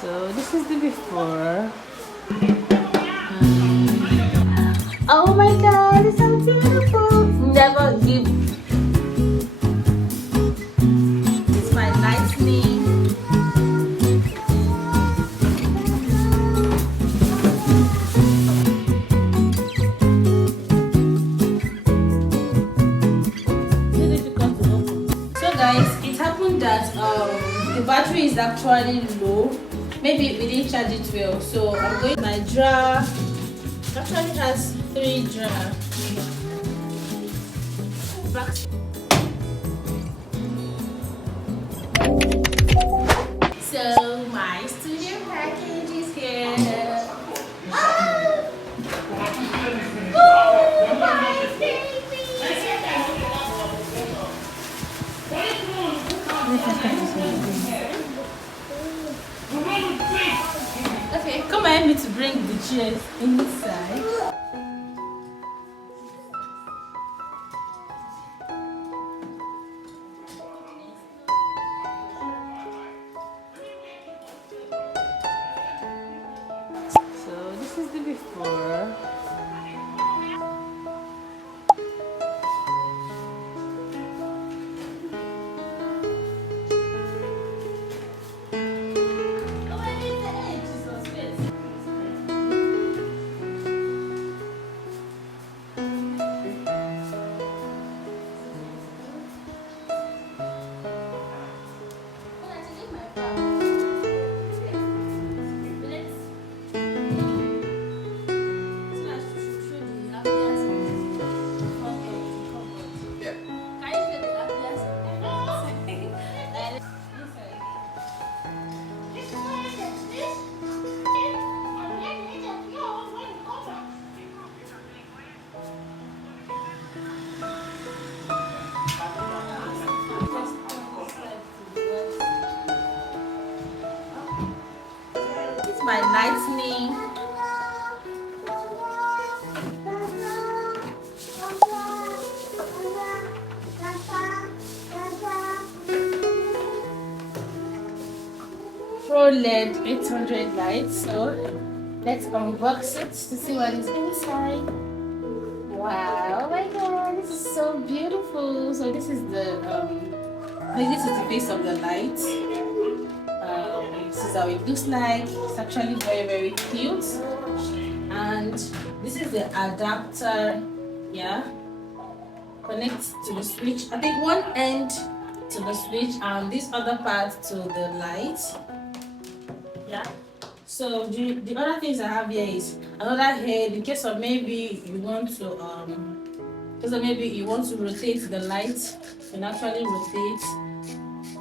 So this is the before. Oh my god, it's so beautiful. Never give. It's my lightning. So guys, it happened that the battery is actually low. Maybe we didn't charge it well. So I'm going to my drawer. It actually has 3 drawers. So my studio package is here. Oh my baby! Okay, come help me to bring the chairs inside. So this is the before. My lightning. Pro LED 800 lights. So let's unbox it to see what is inside. Wow! Oh my god, this is so beautiful. So this is the face of the light. This is how it looks like. It's actually very, very cute. And this is the adapter. Yeah, connects to the switch. I think one end to the switch and this other part to the light. Yeah. So the other things I have here is another head in case of maybe you want to rotate the light. You can actually rotate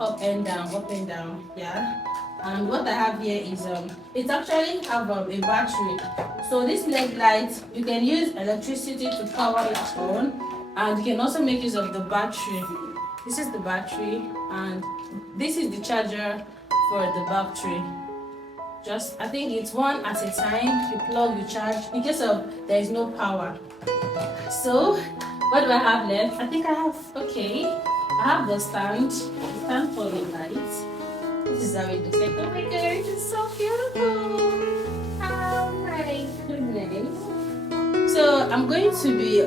up and down. Yeah. And what I have here is it actually have a battery. So this LED light, you can use electricity to power it on, and you can also make use of the battery. This is the battery, and this is the charger for the battery. Just, I think it's one at a time. You plug, you charge in case of there is no power. So what do I have left? I think I have I have the stand for the lights. This is how it looks like. Oh my god, it's so beautiful. Oh my goodness. So I'm going to be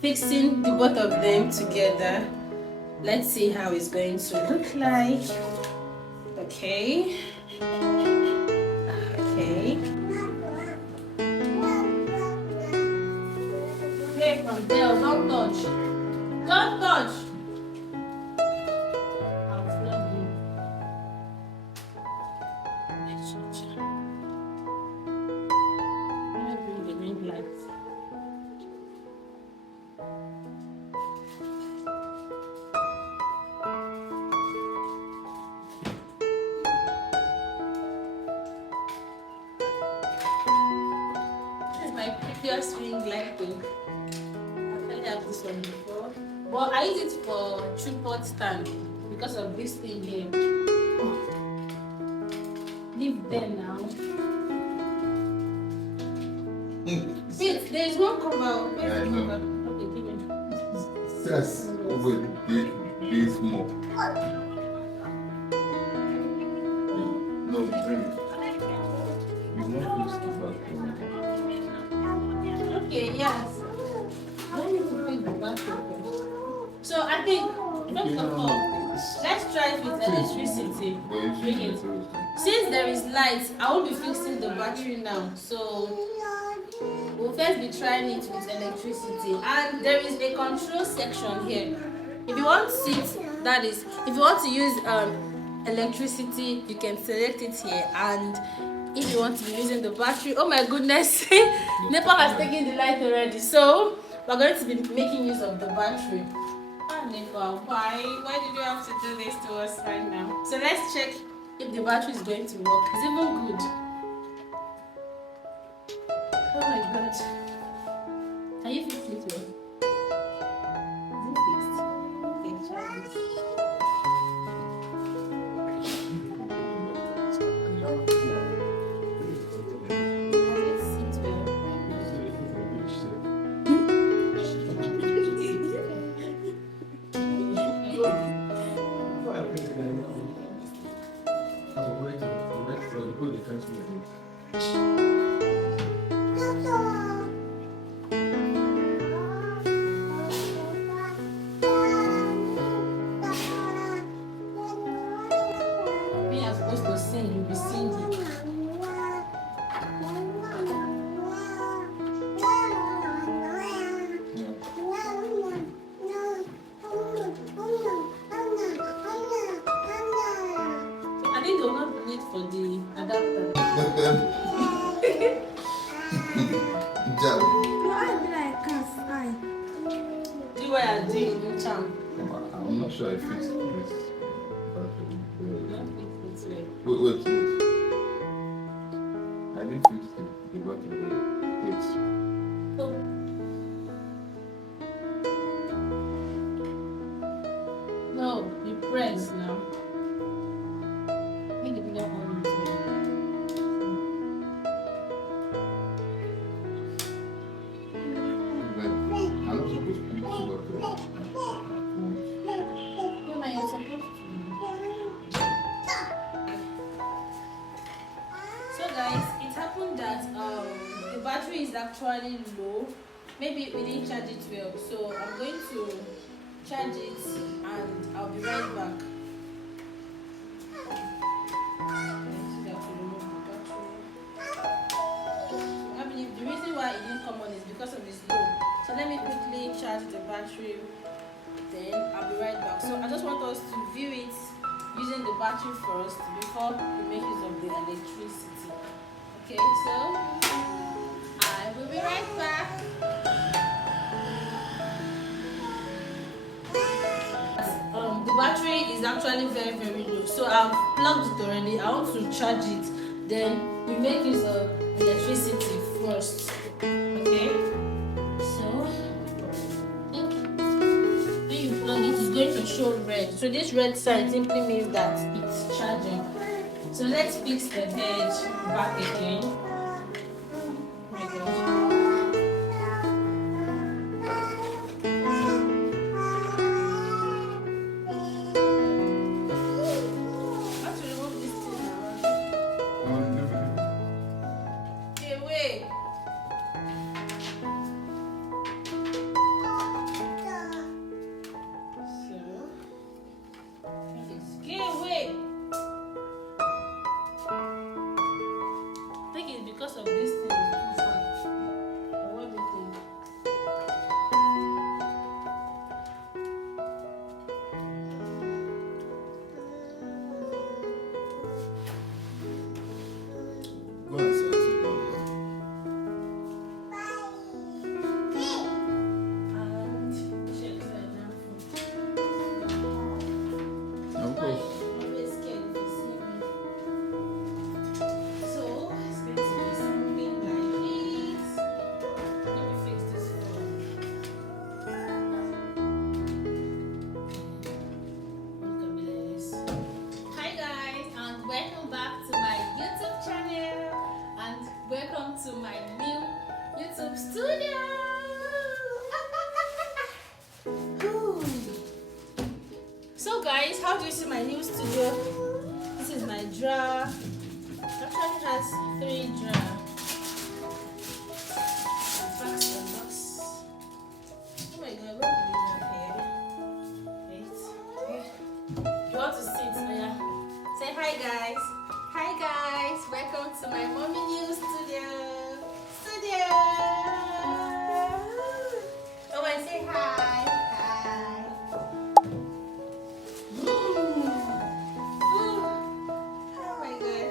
fixing the both of them together. Let's see how it's going to look like. Okay. Okay, from there, don't touch. Don't touch. My previous ring light thing. I have this one before, but I use it for tripod stand because of this thing here. Leave there now. Wait, there is one cover. Where's the cover? Okay, give me. Yes, there is more. No, bring it. You won't fix the battery. Okay, yes. Let me fix the battery first. So I think, first of all, let's try it with electricity. Bring it. Since there is light, I won't be fixing the battery now. So we'll first be trying it with electricity. And there is a control section here. If you want it, that is, if you want to use electricity, you can select it here. And if you want to be using the battery, oh my goodness, NEPA has taken the light already. So we're going to be making use of the battery. NEPA, why did you have to do this to us right now? So let's check if the battery is going to work. It's even good. Oh my god. Can you fix it well? Is it fixed? Okay, try this. Me, I'm supposed to sing, you'll be singing. I think they'll not need for the adapter. Jam. Do what I do in charm. I'm not sure I fixed this battery. Don't fix it well. Wait. I didn't fix the battery. Wait. No, you press now. Make the video on it well. I'm not supposed to fix the battery. No, man, you're supposed to. So guys, it happened that the battery is actually low. Maybe we didn't charge it well. So I'm going to charge it and I'll be right back. I believe the reason why it didn't come on is because of this low. So let me quickly charge the battery, then I'll be right back. So I just want us to view it using the battery first before we make use of the electricity. Okay, so I will be right back. The battery is actually very low, so I've plugged it already. I want to charge it, then we make use of electricity first. Okay, so when you plug it, it's going to show red. So this red sign simply means that it's charging. So let's fix the head back again. Oh my gosh. Actually has 3 drawers. Box. Oh my god, what do we have here? Wait. Okay. You want to sit? Yeah. Say hi guys. Hi guys. Welcome to my mommy new studio. Oh, I say hi. Hi. Ooh. Oh my god.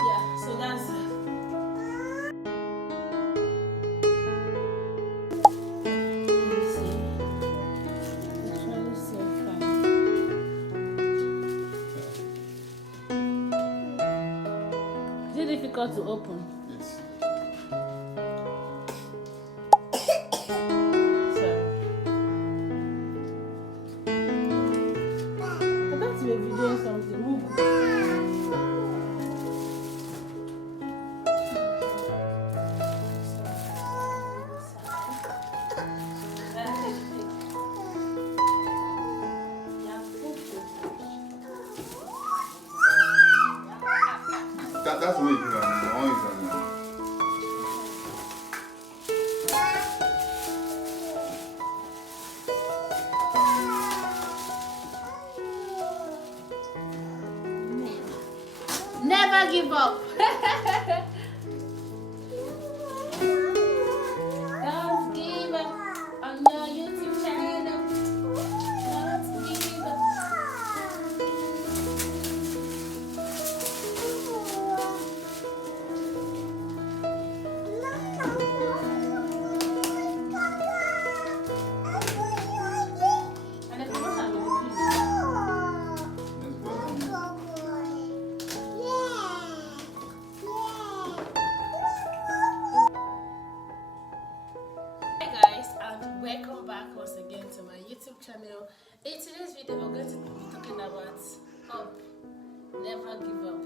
Yeah, so that's it. Is it difficult to open? It's Sorry. I thought you were videoing something. Move. that's the way you do it. The one is on now. Never give up. Don't give up on your YouTube channel. Don't give up. And the promotion will be pleased. Let's go on. Hi guys, and welcome back once again to my YouTube channel. In today's video, we're going to be talking about up, never give up.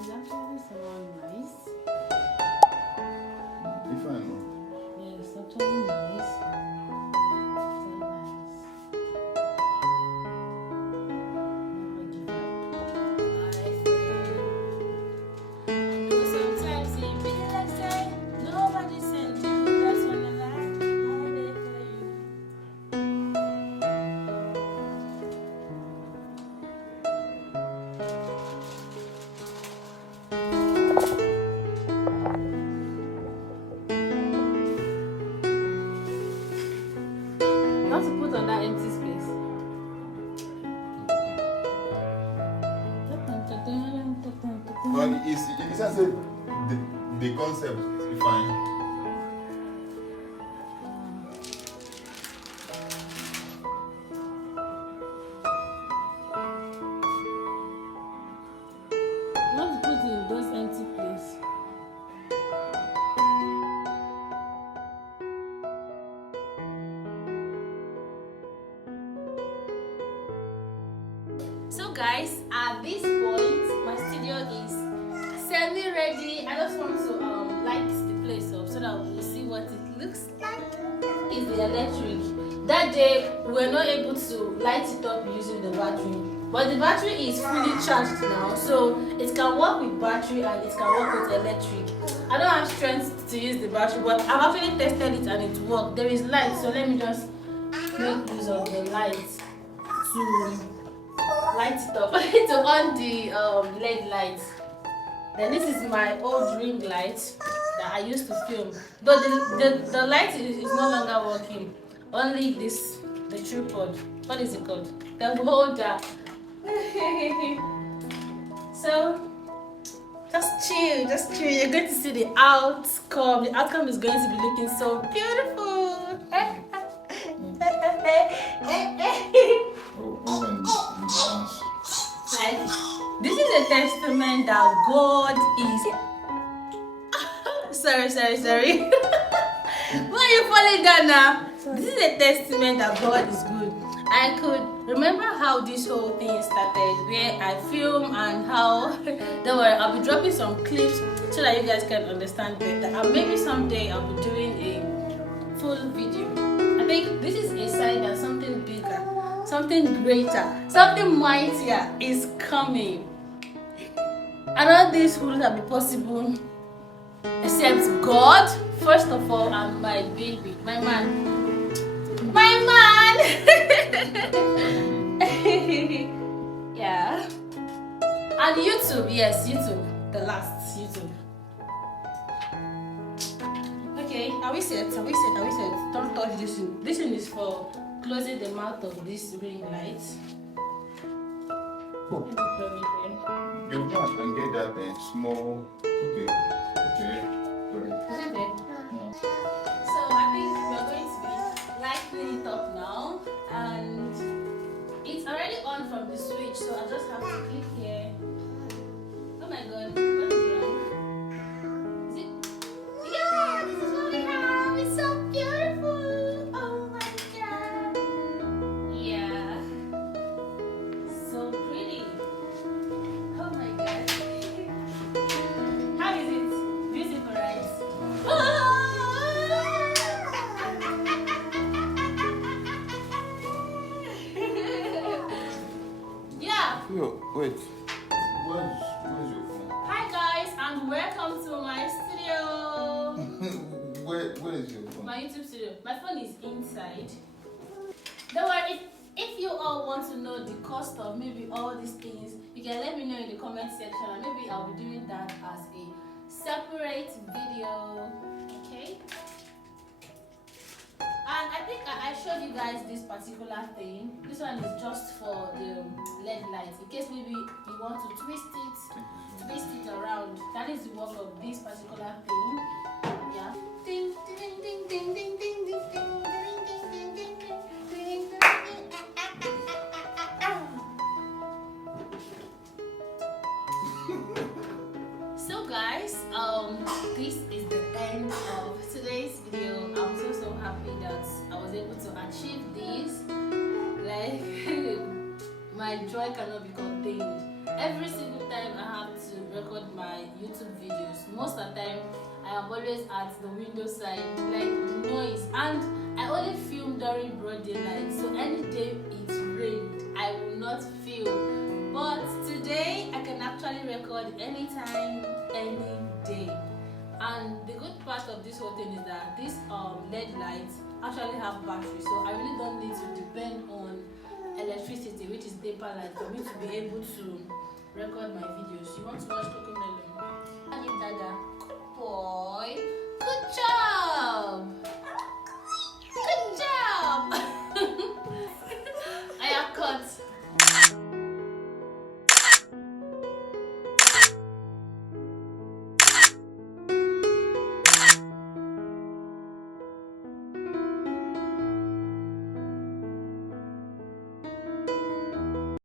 It's actually so nice. If I know. Yeah, it's actually nice. So nice. Never give up. I know sometimes it be like say nobody sent you. That's when the life how they tell you. You have to put on that empty space. But it's just the concept is fine. You have to put it in those empty places. So guys, at this point, my studio is semi-ready. I just want to light the place up so that we'll see what it looks like. It's the electric. That day, we were not able to light it up using the battery. But the battery is fully charged now, so it can work with battery and it can work with electric. I don't have strength to use the battery, but I've actually tested it and it worked. There is light, so let me just make use of the light to light it up to on the LED light. Then this is my old ring light that I used to film. Though the light is no longer working. Only this, the tripod. What is it called? The holder. So just chill. You're going to see the outcome. The outcome is going to be looking so beautiful. This is a testament that God is. Sorry. Why are you falling down now? this is a testament that God is good. I could remember how this whole thing started, where I film and how don't worry, I'll be dropping some clips so that you guys can understand better. And maybe someday I'll be doing a full video. I think this is a sign that something bigger, something greater, something mightier is coming. And all this wouldn't have been possible except God, first of all, and my baby, my man. My man! Yeah. And YouTube, yes, YouTube. The last YouTube. Okay, are we set? Are we set? Are we set? Don't touch this one. This one is for closing the mouth of this ring light. Oh. You can get that small. Okay. Okay. Sorry. Isn't it? So I think we're going to be lighting it up now, and it's already on from the switch, so I just have to click here. Oh my god, what is wrong? Is it? Yeah, this is what we have. It's so beautiful. Oh my god. Yeah. So pretty. Oh my god. How is it? Beautiful, right? Yeah. Yo, wait. Where's your phone? Hi guys, and welcome to my studio. Where is your phone? My YouTube studio. My phone is inside. Don't worry. If you all want to know the cost of maybe all these things, you can let me know in the comment section, and maybe I'll be doing that as a separate video. Okay. And I think I showed you guys this particular thing. This one is just for the LED light. In case maybe you want to twist it around. That is the work of this particular thing. Yeah. Ding ding ding ding ding ding ding ding ding ding ding ding ding. So guys, this is the end of today's video. I'm so happy that I was able to achieve this. Like my joy cannot be contained. Every single time I have to record my YouTube videos, most of the time I am always at the window side, like noise, and I only film during broad daylight. So any day it rained, I will not film. But today I can actually record anytime, any day. And the good part of this whole thing is that this LED lights actually have battery, so I really don't need to depend on electricity, which is paper light, for me to be able to record my videos. You want to watch Cocomelon?